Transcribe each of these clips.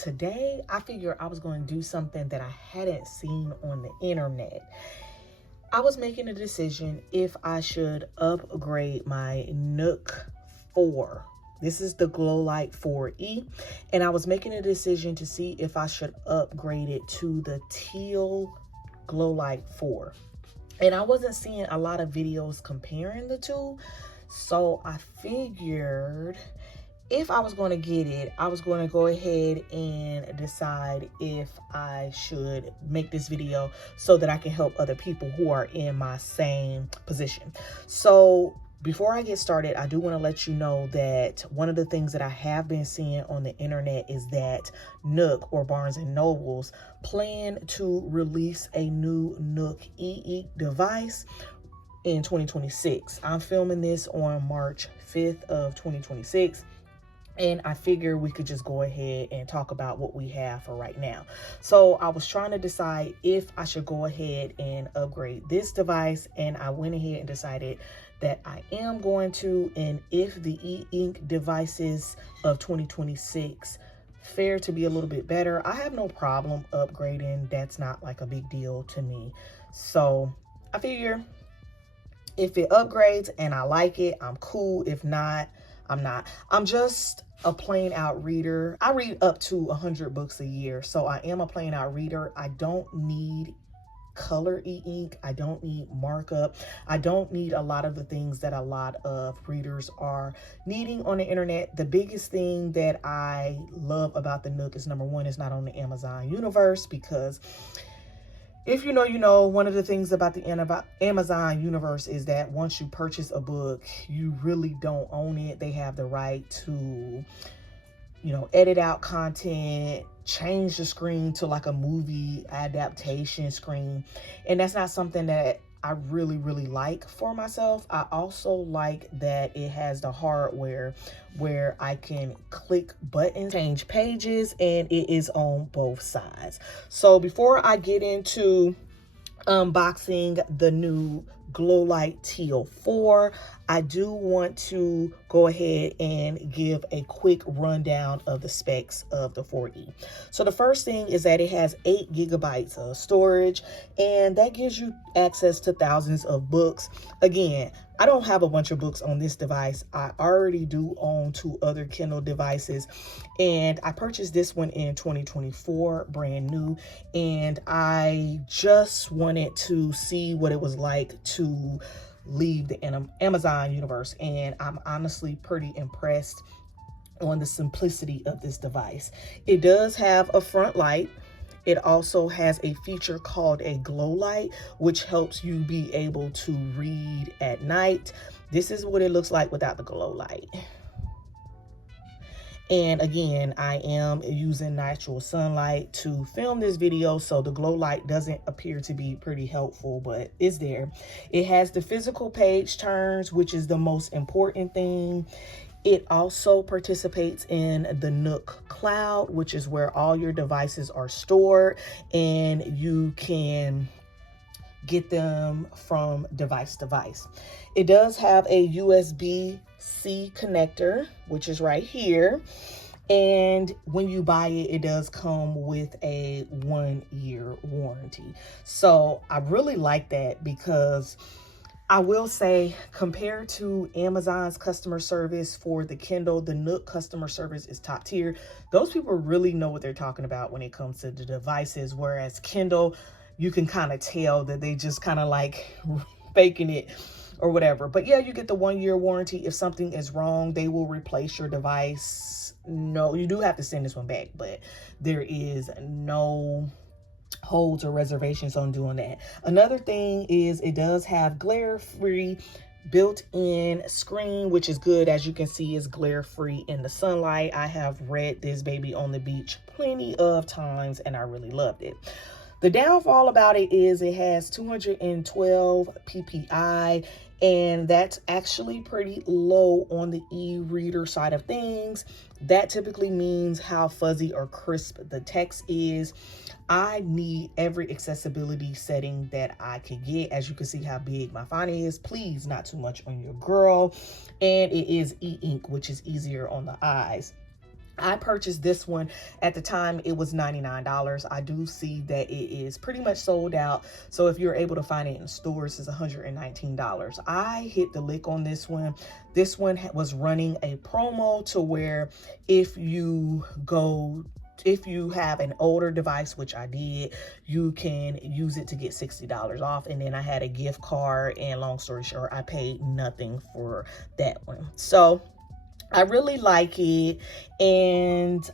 Today, I figured I was going to do something that I hadn't seen on the internet. I was making a decision if I should upgrade my Nook 4. This is the Glowlight 4E, and I was making a decision to see if I should upgrade it to the Teal Glowlight 4. And I wasn't seeing a lot of videos comparing the two, so I figured if I was going to get it, I was going to go ahead and decide if I should make this video so that I can help other people who are in my same position. So before I get started, I do want to let you know that one of the things that I have been seeing on the internet is that Nook, or Barnes and Nobles, plan to release a new Nook e-ink device in 2026. I'm filming this on March 5th of 2026. And I figure we could just go ahead and talk about what we have for right now. So I was trying to decide if I should go ahead and upgrade this device, and I went ahead and decided that I am going to. And if the e-ink devices of 2026 fare to be a little bit better, I have no problem upgrading. That's not like a big deal to me. So I figure if it upgrades and I like it, I'm cool. If not, I'm not. I'm just a plain out reader. I read up to 100 books a year, so I am a plain out reader. I don't need color e-ink. I don't need markup. I don't need a lot of the things that a lot of readers are needing on the internet. The biggest thing that I love about the Nook is, number one, it's not on the Amazon universe, because if you know, one of the things about the Amazon universe is that once you purchase a book, you really don't own it. They have the right to, edit out content, change the screen to like a movie adaptation screen. And that's not something that I really like for myself. I also like that it has the hardware where I can click buttons, change pages, and it is on both sides. So before I get into unboxing the new Glowlight Teal 4, I do want to go ahead and give a quick rundown of the specs of the 4E. So the first thing is that it has 8 gigabytes of storage, and that gives you access to thousands of books. Again, I don't have a bunch of books on this device. I already do own 2 other Kindle devices, and I purchased this one in 2024, brand new, and I just wanted to see what it was like to leave the Amazon universe, and I'm honestly pretty impressed on the simplicity of this device. It does have a front light. It also has a feature called a glow light, which helps you be able to read at night. This is what it looks like without the glow light. And again, I am using natural sunlight to film this video, so the glow light doesn't appear to be pretty helpful, but it's there. It has the physical page turns, which is the most important thing. It also participates in the Nook Cloud, which is where all your devices are stored, and you can get them from device to device. It does have a USB-C connector, which is right here. And when you buy it, it does come with a 1-year warranty. So I really like that, because I will say, compared to Amazon's customer service for the Kindle, the Nook customer service is top tier. Those people really know what they're talking about when it comes to the devices, whereas Kindle, you can kind of tell that they just kind of like faking it or whatever. But yeah, you get the 1-year warranty. If something is wrong, they will replace your device. No, you do have to send this one back, but there is no holds or reservations on doing that. Another thing is it does have glare-free built-in screen, which is good. As you can see, it's glare-free in the sunlight. I have read this baby on the beach plenty of times, and I really loved it. The downfall about it is it has 212 PPI, and that's actually pretty low on the e-reader side of things. That typically means how fuzzy or crisp the text is. I need every accessibility setting that I could get. As you can see how big my font is. Please, not too much on your girl. And it is e-ink, which is easier on the eyes. I purchased this one at the time. It was $99. I do see that it is pretty much sold out. So if you're able to find it in stores, it's $119. I hit the lick on this one. This one was running a promo to where if you have an older device, which I did, you can use it to get $60 off. And then I had a gift card, and long story short, I paid nothing for that one. So I really like it, and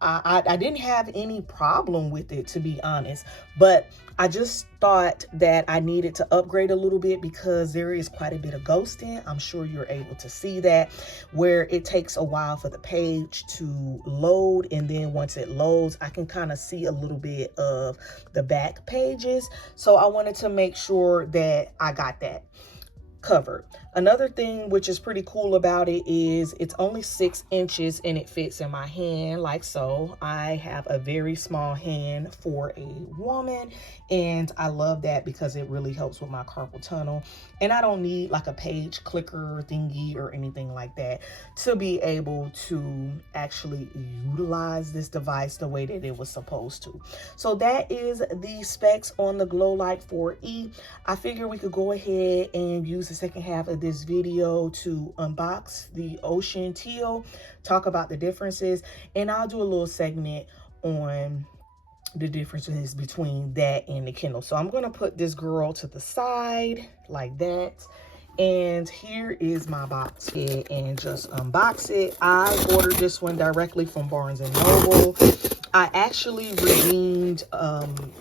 I didn't have any problem with it, to be honest, but I just thought that I needed to upgrade a little bit because there is quite a bit of ghosting. I'm sure you're able to see that, where it takes a while for the page to load, and then once it loads, I can kind of see a little bit of the back pages. So I wanted to make sure that I got that covered. Another thing which is pretty cool about it is it's only 6 inches and it fits in my hand like so. I have a very small hand for a woman, and I love that because it really helps with my carpal tunnel, and I don't need like a page clicker thingy or anything like that to be able to actually utilize this device the way that it was supposed to. So that is the specs on the Glowlight 4E. I figure we could go ahead and use the second half of this video to unbox the Ocean Teal, talk about the differences, and I'll do a little segment on the differences between that and the Kindle. So I'm going to put this girl to the side like that, and here is my box here, and just unbox it. I ordered this one directly from Barnes & Noble. I actually redeemed some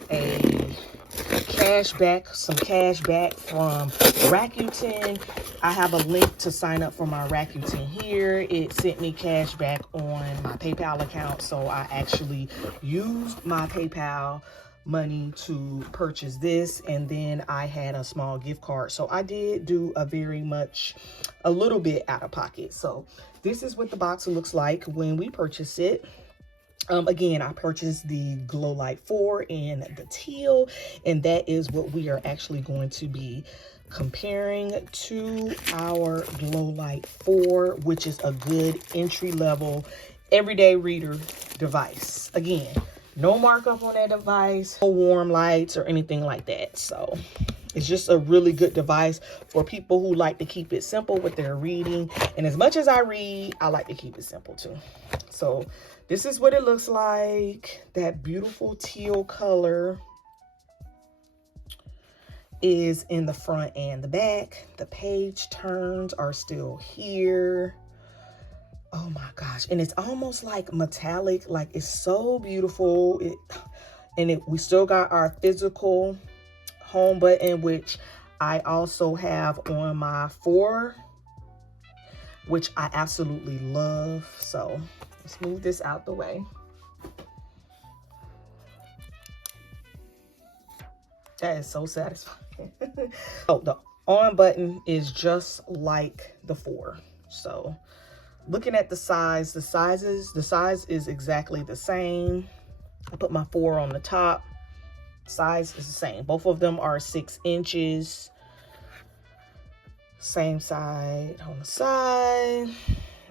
cash back from Rakuten. I have a link to sign up for my Rakuten here. It sent me cash back on my PayPal account, so I actually used my PayPal money to purchase this, and then I had a small gift card, so I did do a little bit out of pocket. So this is what the box looks like when we purchase it. Again, I purchased the Glowlight 4 and the Teal, and that is what we are actually going to be comparing to our Glowlight 4, which is a good entry-level, everyday reader device. Again, no markup on that device, no warm lights or anything like that. So it's just a really good device for people who like to keep it simple with their reading. And as much as I read, I like to keep it simple too. So this is what it looks like. That beautiful teal color is in the front and the back. The page turns are still here. Oh my gosh. And it's almost like metallic. Like, it's so beautiful. We still got our physical home button, which I also have on my 4, which I absolutely love. So let's move this out the way. That is so satisfying. Oh, the on button is just like the 4. So looking at the size is exactly the same. I put my 4 on the top. Size is the same. Both of them are 6 inches. Same side on the side.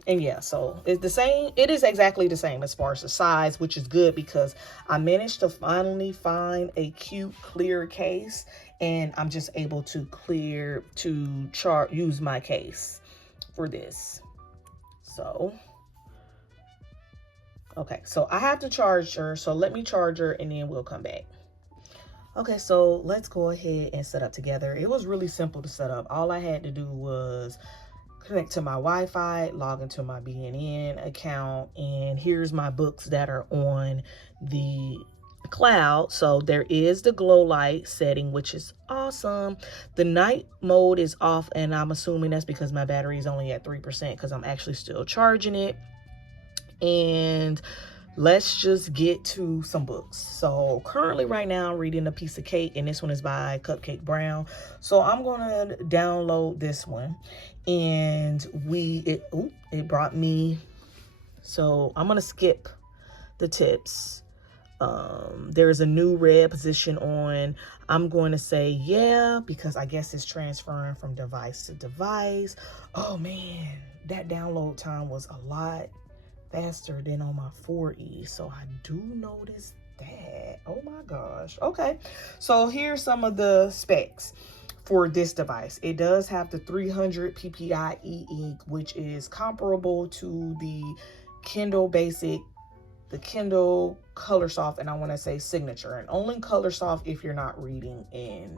And yeah, so it's the same. It is exactly the same as far as the size, which is good because I managed to finally find a cute clear case, and I'm just able to use my case for this. So, okay, so I have to charge her. So let me charge her and then we'll come back. Okay, so let's go ahead and set up together. It was really simple to set up. All I had to do was connect to my Wi-Fi, log into my BNN account, and here's my books that are on the cloud. So there is the glow light setting, which is awesome. The night mode is off, and I'm assuming that's because my battery is only at 3% because I'm actually still charging it. And let's just get to some books. So currently right now I'm reading A Piece of Cake, and this one is by Cupcake Brown. So I'm gonna download this one, and it brought me, so I'm gonna skip the tips. There's a new red position on. I'm going to say yeah, because I guess it's transferring from device to device. Oh man, that download time was a lot faster than on my 4E. So I do notice that. Oh my gosh. Okay. So here's some of the specs for this device. It does have the 300 ppi e-ink, which is comparable to the Kindle Basic, the Kindle Colorsoft, and I want to say Signature, and only Colorsoft if you're not reading in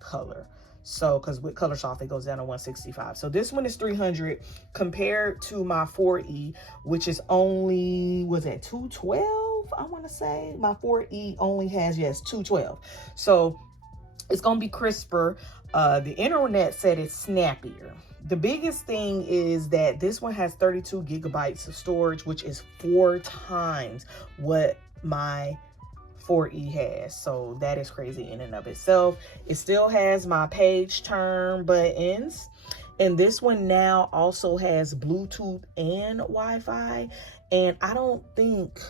color. So, because with Colorsoft, it goes down to 165. So this one is 300 compared to my 4E, which is only, was it 212? I want to say my 4E only has, yes, 212. So it's going to be crisper. The internet said it's snappier. The biggest thing is that this one has 32 gigabytes of storage, which is 4 times what my 4E has. So that is crazy in and of itself. It still has my page turn buttons. And this one now also has Bluetooth and Wi-Fi. And I don't think...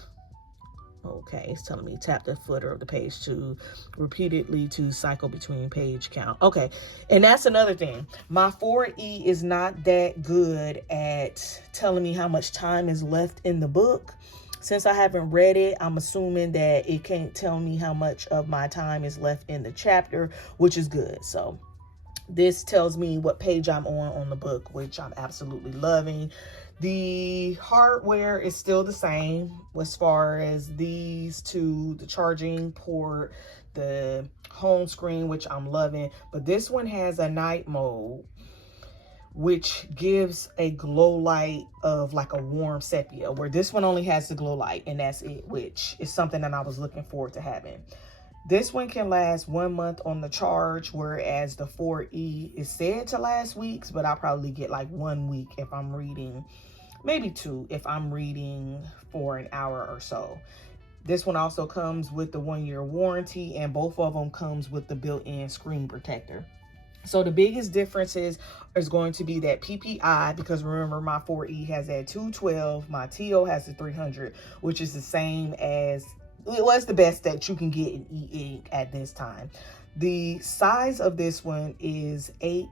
Okay, it's telling me tap the footer of the page to repeatedly to cycle between page count. Okay, and that's another thing. My 4E is not that good at telling me how much time is left in the book. Since I haven't read it, I'm assuming that it can't tell me how much of my time is left in the chapter, which is good. So this tells me what page I'm on the book, which I'm absolutely loving. The hardware is still the same as far as these two, the charging port, the home screen, which I'm loving. But this one has a night mode, which gives a glow light of like a warm sepia, where this one only has the glow light and that's it, which is something that I was looking forward to having. This one can last 1 month on the charge, whereas the 4E is said to last weeks, but I'll probably get like 1 week if I'm reading, maybe 2 if I'm reading for an hour or so. This one also comes with the 1-year warranty, and both of them comes with the built-in screen protector. So the biggest differences is going to be that PPI, because remember my 4E has that 212, my Teal has the 300, which is the same as, it was the best that you can get in e-ink at this time. The size of this one is 8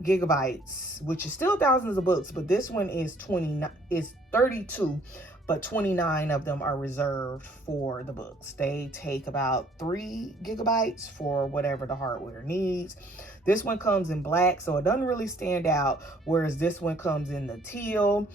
gigabytes, which is still thousands of books, but this one is 32, but 29 of them are reserved for the books. They take about 3 gigabytes for whatever the hardware needs. This one comes in black, so it doesn't really stand out, whereas this one comes in the teal.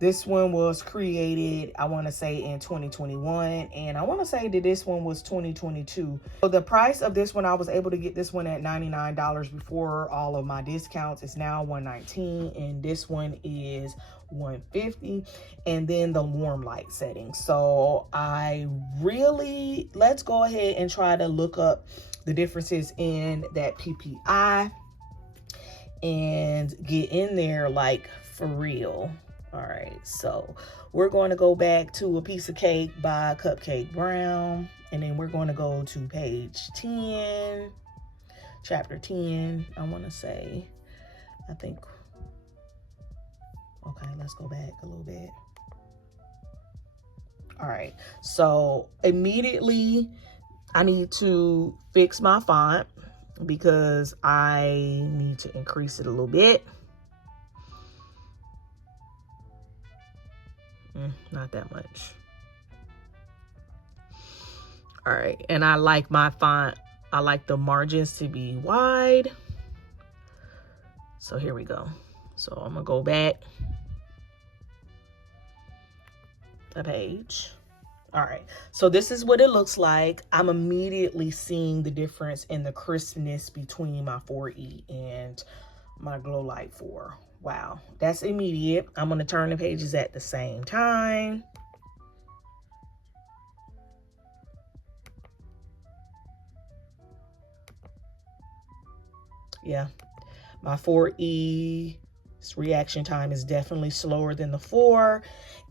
This one was created, I want to say, in 2021, and I want to say that this one was 2022. So the price of this one, I was able to get this one at $99 before all of my discounts. It's now $119, and this one is $150, and then the warm light setting. So let's go ahead and try to look up the differences in that PPI and get in there like for real. All right, so we're going to go back to A Piece of Cake by Cupcake Brown, and then we're going to go to page 10, chapter 10, I want to say. I think, okay, let's go back a little bit. All right, so immediately I need to fix my font because I need to increase it a little bit. Not that much. All right, and I like my font, I like the margins to be wide. So here we go. So I'm gonna go back a page. All right, so this is what it looks like. I'm immediately seeing the difference in the crispness between my 4E and my Glowlight 4. Wow, that's immediate. I'm going to turn the pages at the same time. Yeah, my 4E's reaction time is definitely slower than the 4.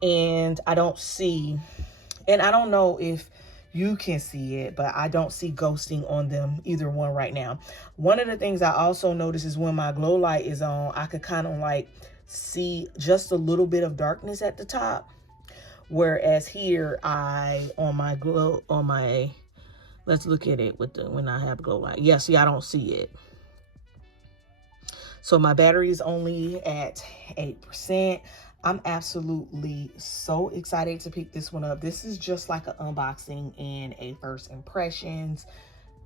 And I don't see, and I don't know if you can see it, but I don't see ghosting on them, either one right now. One of the things I also notice is when my glow light is on, I could kind of like see just a little bit of darkness at the top. Whereas here, let's look at it with when I have glow light. Yeah, see, I don't see it. So my battery is only at 8%. I'm absolutely so excited to pick this one up. This is just like an unboxing and a first impressions.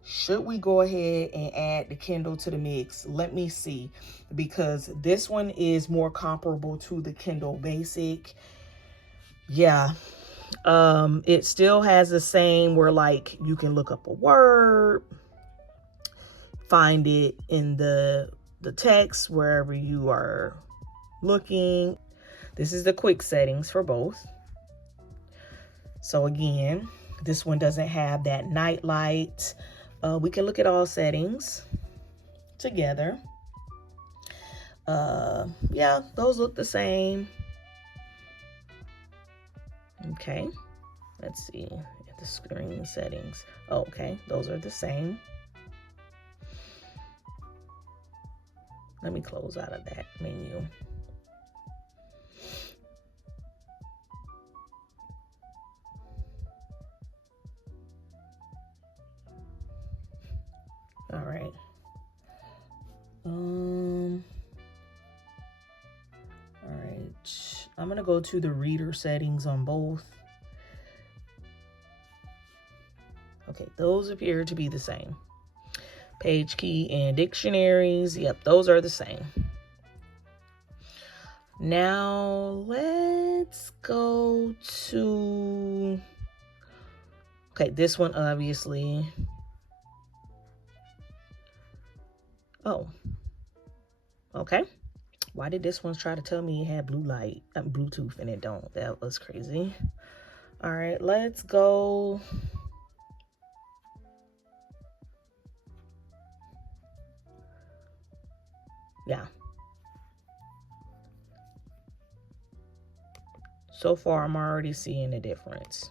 Should we go ahead and add the Kindle to the mix? Let me see, because this one is more comparable to the Kindle Basic. Yeah, it still has the same where like you can look up a word, find it in the text wherever you are looking. This is the quick settings for both. So again, this one doesn't have that night light. We can look at all settings together. Yeah, those look the same. Okay, let's see at the screen settings. Oh, okay, those are the same. Let me close out of that menu. All right. All right. I'm gonna go to the reader settings on both. Okay, those appear to be the same. Page key and dictionaries. Yep, those are the same. Now let's go to, okay, this one obviously. Oh, okay. Why did this one try to tell me it had blue light, Bluetooth, and it don't? That was crazy. All right, let's go. Yeah. So far, I'm already seeing a difference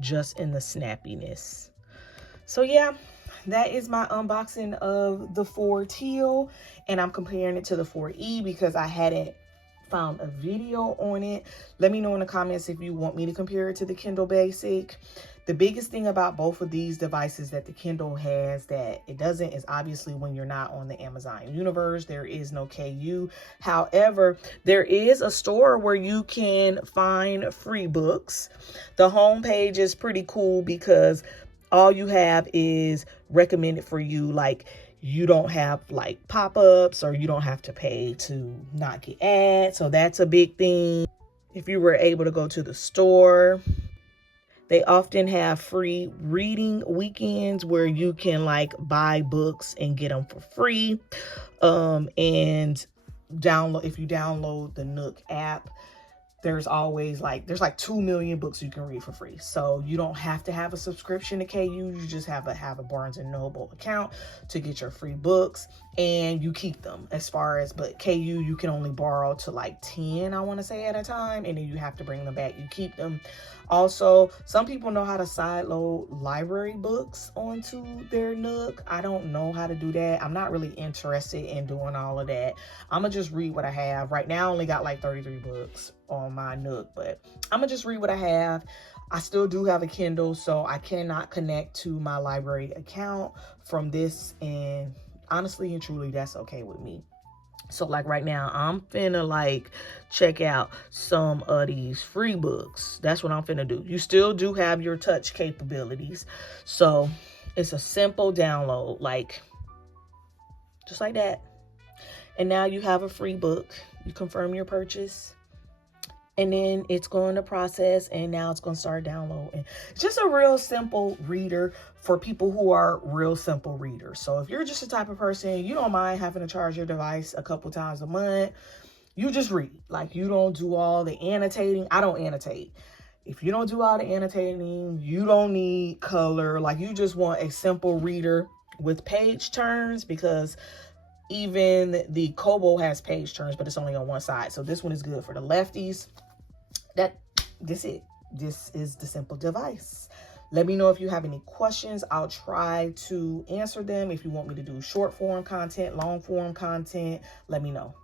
just in the snappiness. So yeah, that is my unboxing of the 4 Teal, and I'm comparing it to the 4E because I hadn't found a video on it. Let me know in the comments if you want me to compare it to the Kindle Basic. The biggest thing about both of these devices that the Kindle has that it doesn't is obviously when you're not on the Amazon universe, there is no KU. However, there is a store where you can find free books. The homepage is pretty cool because all you have is recommended for you. Like, you don't have like pop-ups, or you don't have to pay to not get ads. So that's a big thing. If you were able to go to the store, they often have free reading weekends where you can like buy books and get them for free. And download, if you download the Nook app, there's always like, there's like 2 million books you can read for free. So you don't have to have a subscription to KU. You just have a Barnes and Noble account to get your free books, and you keep them as far as, but KU, you can only borrow to like 10, I want to say, at a time. And then you have to bring them back. You keep them. Also, some people know how to sideload library books onto their Nook. I don't know how to do that. I'm not really interested in doing all of that. I'm gonna just read what I have. Right now I only got like 33 books on my Nook, but I'm gonna just read what I have. I still do have a Kindle, so I cannot connect to my library account from this, and honestly and truly, that's okay with me. So like right now, I'm finna like check out some of these free books. That's what I'm finna do. You still do have your touch capabilities. So it's a simple download, like just like that. And now you have a free book. You confirm your purchase, and then it's going to process, and now it's going to start downloading. It's just a real simple reader for people who are real simple readers. So if you're just the type of person, you don't mind having to charge your device a couple times a month, you just read. Like, you don't do all the annotating. I don't annotate. If you don't do all the annotating, you don't need color. Like, you just want a simple reader with page turns, because even the Kobo has page turns, but it's only on one side. So this one is good for the lefties. This is the simple device. Let me know if you have any questions. I'll try to answer them. If you want me to do short form content, long form content, let me know.